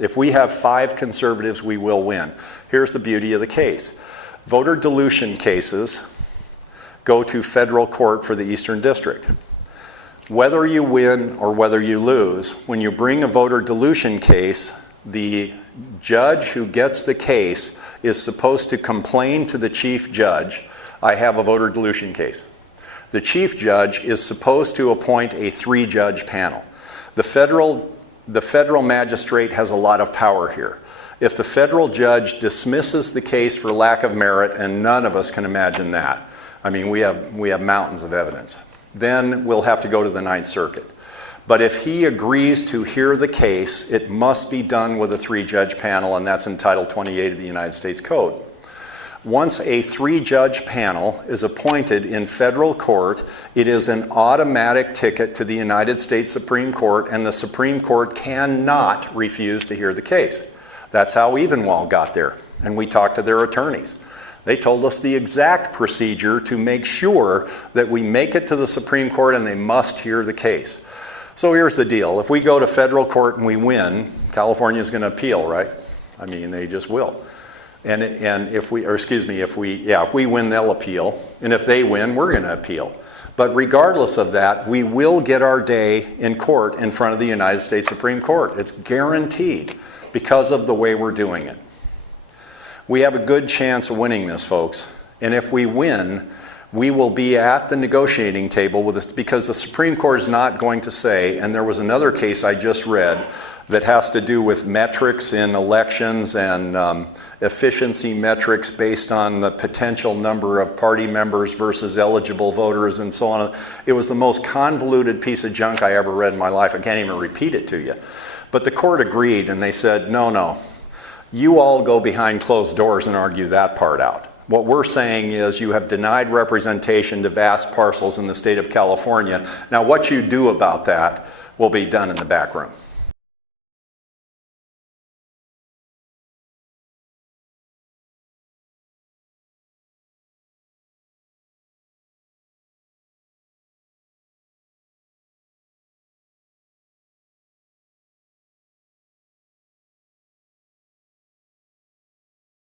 If we have 5 conservatives, we will win. Here's the beauty of the case. Voter dilution cases go to federal court for the Eastern District. Whether you win or whether you lose, when you bring a voter dilution case, the judge who gets the case is supposed to complain to the chief judge, I have a voter dilution case. The chief judge is supposed to appoint a 3-judge panel. The federal magistrate has a lot of power here. If the federal judge dismisses the case for lack of merit, and none of us can imagine that, I mean, we have mountains of evidence, then we'll have to go to the Ninth Circuit. But if he agrees to hear the case, it must be done with a 3-judge panel, and that's in Title 28 of the United States Code. Once a 3-judge panel is appointed in federal court, it is an automatic ticket to the United States Supreme Court, and the Supreme Court cannot refuse to hear the case. That's how Evenwald got there, and we talked to their attorneys. They told us the exact procedure to make sure that we make it to the Supreme Court and they must hear the case. So here's the deal. If we go to federal court and we win, California's going to appeal, right? I mean, they just will. And if we win, they'll appeal. And if they win, we're going to appeal. But regardless of that, we will get our day in court in front of the United States Supreme Court. It's guaranteed because of the way we're doing it. We have a good chance of winning this, folks. And if we win, we will be at the negotiating table with us, because the Supreme Court is not going to say, and there was another case I just read that has to do with metrics in elections and efficiency metrics based on the potential number of party members versus eligible voters and so on. It was the most convoluted piece of junk I ever read in my life. I can't even repeat it to you. But the court agreed, and they said, no, you all go behind closed doors and argue that part out. What we're saying is you have denied representation to vast parcels in the state of California. Now what you do about that will be done in the back room.